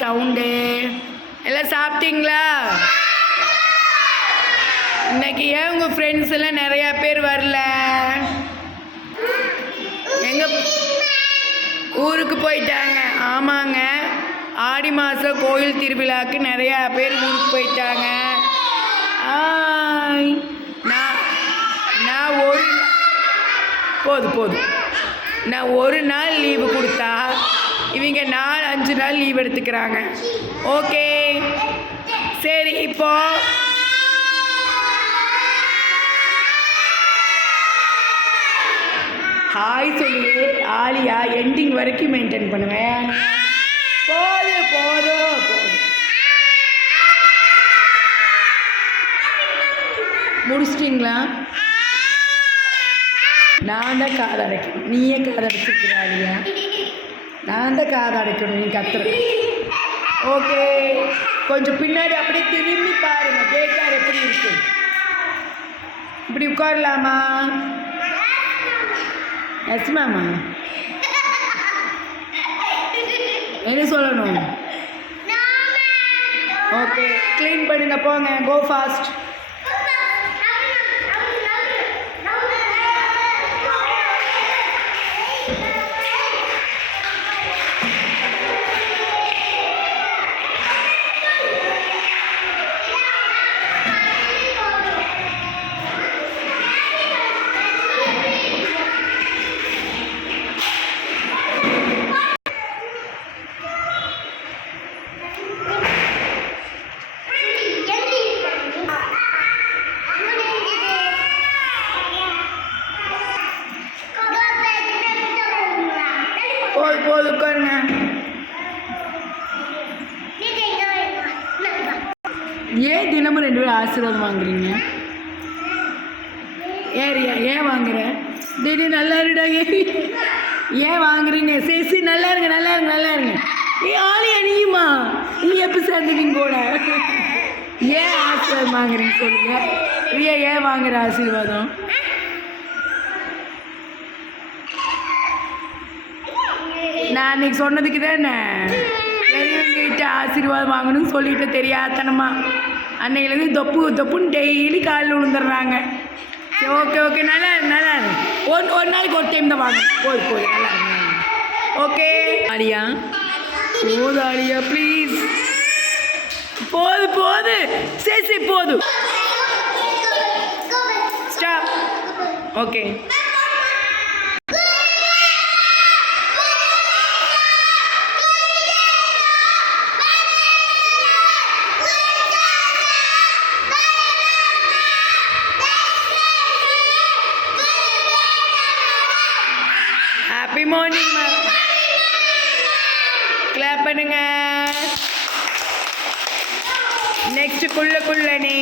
Sound? எல்லாம் சாப்பிட்டீங்களா? இன்னைக்கு ஏன் உங்கள் ஃப்ரெண்ட்ஸ் எல்லாம் நிறையா பேர் வரல? எங்க ஊருக்கு போயிட்டாங்க? ஆமாங்க, ஆடி மாதம் கோயில் திருவிழாவுக்கு நிறையா பேர் ஊருக்கு போயிட்டாங்க. நான் போதும் நான் ஒரு நாள் லீவு கொடுத்தா இவங்க 4-5 நாள் லீவ் எடுத்துக்கிறாங்க. ஓகே சரி, இப்போ ஹாய் சொல்லி ஆலியா எண்டிங் வரைக்கும் மெயின்டைன் பண்ணுவேன். போதும் முடிச்சிட்டிங்களா? நான் தான் காது அடைக்கணும், நீயே காது அடைச்சிருக்கிற ஆலியா. நான் தான் காது அடைக்கணும், நீ கத்துற. ஓகே, கொஞ்சம் பின்னாடி அப்படியே திரும்பி பாருங்க, கேட்கார் எப்படி இருக்கு. இப்படி உட்காரலாமா? எஸ் மேமா. என்ன சொல்லணும்? ஓகே, க்ளீன் பண்ணுங்க, போங்க, கோ ஃபாஸ்ட். போது உட்காருங்க. ஏன் தினமும் 2 பேரும் ஆசீர்வாதம் வாங்குறீங்க? ஏன் வாங்குற? திடீர் நல்லா இருடா, ஏன் வாங்குறீங்க? சரி நல்லா இருங்க. ஆலியா நீயுமா? நீ எப்போ சேர்ந்துட்டீங்க கூட? ஏன் ஆசீர்வாதம் வாங்குறீங்க சொல்லுங்க. ரியா ஏன் வாங்குற ஆசீர்வாதம்? நான் அன்றைக்கி சொன்னதுக்கு தானே பெரியவங்கிட்ட ஆசீர்வாதம் வாங்கணும்னு சொல்லிட்டு தெரியாதனமா அன்னையிலேருந்து தொப்புன்னு டெய்லி காலில் விழுந்துடுறாங்க. சரி ஓகே நல்லா ஒரு நாளைக்கு ஒரு டைம் தான் வாங்க. போய் நல்லா ஓகே ஆலியா. ஆலியா ப்ளீஸ், போது சரி போதும், stop. Okay happy morning ma'am. Clap பண்ணுங்க. நெக்ஸ்ட் குள்ளனே.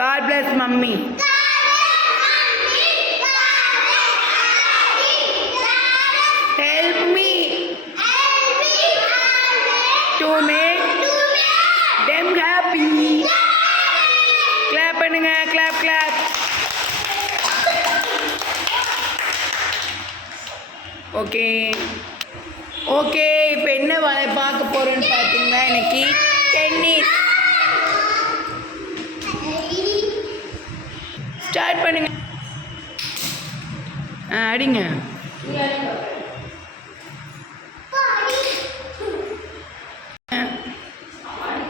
God bless mummy. Help me to make them happy. Clap பண்ணுங்க, clap. ஓகே இப்போ என்ன பார்க்க போகிறோன்னு பார்த்தீங்கன்னா, இன்னைக்கு டென்னிஸ் ஸ்டார்ட் பண்ணுங்க. அடிங்க.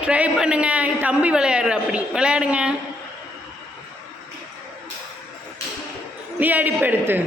ட்ரை பண்ணுங்க. தம்பி விளையாடுற, அப்படி விளையாடுங்க. நீ அடிப்பெடுத்து.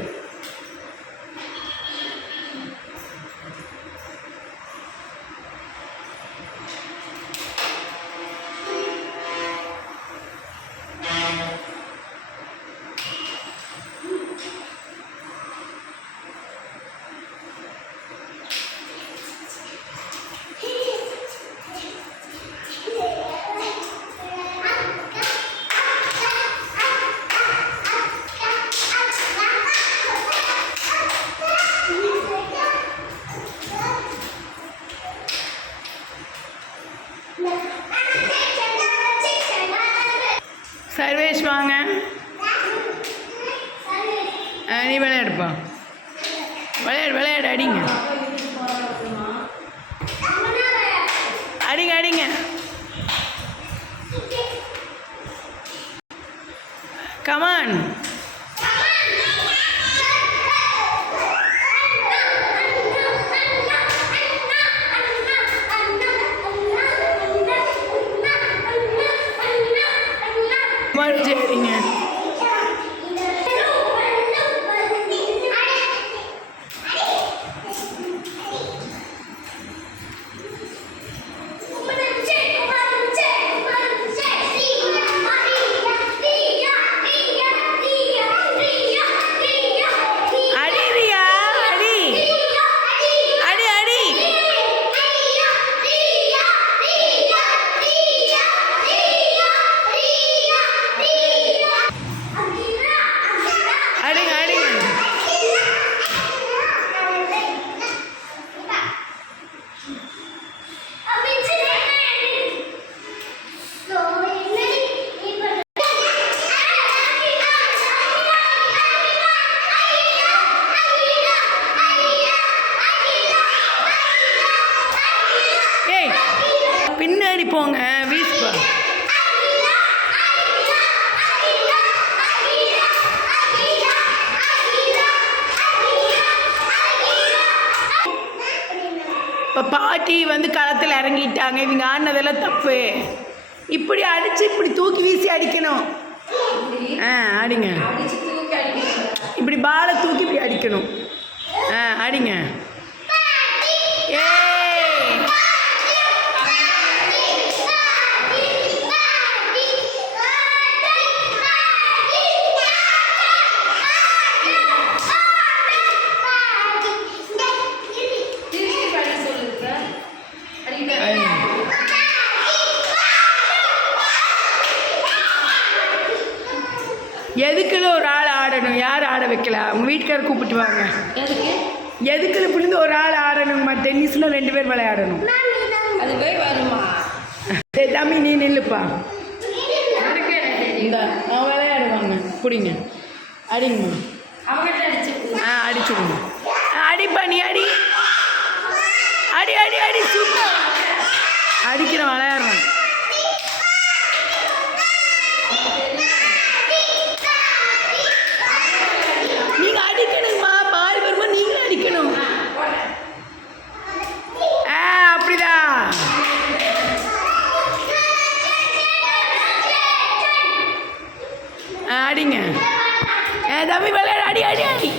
சர்வேஷ் வாங்க. நீ விளையாடுப்பா, விளையாடு விளையாடு, அடிங்க அடிங்க அடிங்க. கமான். சரிங்க. பின்னாடி போங்க, வீசுப்பா. இப்போ பாட்டி வந்து களத்தில் இறங்கிட்டாங்க. இவங்க ஆடினதெல்லாம் தப்பு. இப்படி அடித்து இப்படி தூக்கி வீசி அடிக்கணும். அடிங்க. இப்படி பாலை தூக்கி இப்படி அடிக்கணும். அடிங்க. எதுக்குன்னு ஒரு ஆள் ஆடணும். யார் ஆட வைக்கலாம்? அவங்க வீட்டுக்கார கூப்பிட்டு வாங்க. எதுக்குன்னு புரிந்து ஒரு ஆள் ஆடணும்மா. டென்னிஸ்ல 2 பேர் விளையாடணும். அது போய் வருமா? சரி தம்பி, நீ நில்லுப்பா. இந்த நான் விளையாடுவாங்க. பிடிங்க, அடிங்கம்மா. அடிச்சுடுங்க. அடிப்பா, நீ அடி அடி அடி அடி. சூப்பர். அடிக்கிறேன், விளையாடுறேன். நீங்க அடிக்கணும்மா. பால் வருமா, நீங்களும் அடிக்கணும். அப்படிதான். அடிங்க. தம்பி விளையாடு. அடி அடி அடி.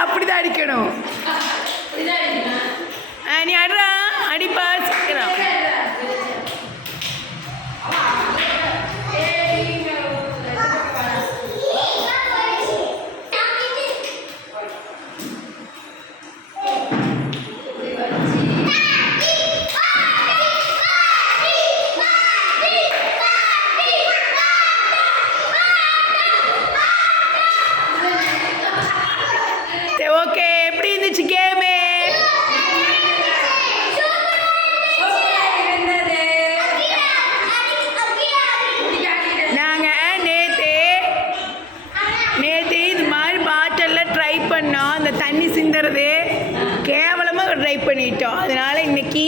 அப்படிதான் அடிக்கணும். நீ அட்றா, அடிப்பா, சீக்கிரம். ஓகே, எப்படி இருந்துச்சு கேமு? நாங்கள் நேற்று இது மாதிரி பாட்டிலில் ட்ரை பண்ணோம். அந்த தண்ணி சிந்துறது கேவலமாக ட்ரை பண்ணிட்டோம். அதனால இன்னைக்கு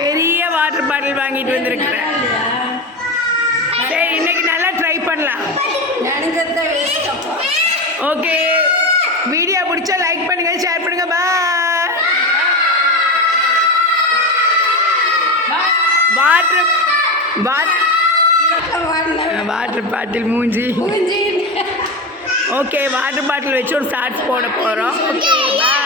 பெரிய வாட்டர் பாட்டில் வாங்கிட்டு வந்திருக்கிறேன். சரி, இன்னைக்கு நல்லா ட்ரை பண்ணலாம். ஓகே, வீடியோ பிடிச்சா லைக் பண்ணுங்க, ஷேர் பண்ணுங்க. வாட்டர் பாட்டில் மூஞ்சி. ஓகே, வாட்டர் பாட்டில் வச்சு ஒரு ஷார்ட்ஸ் போட போகிறோம். ஓகே, பாய்.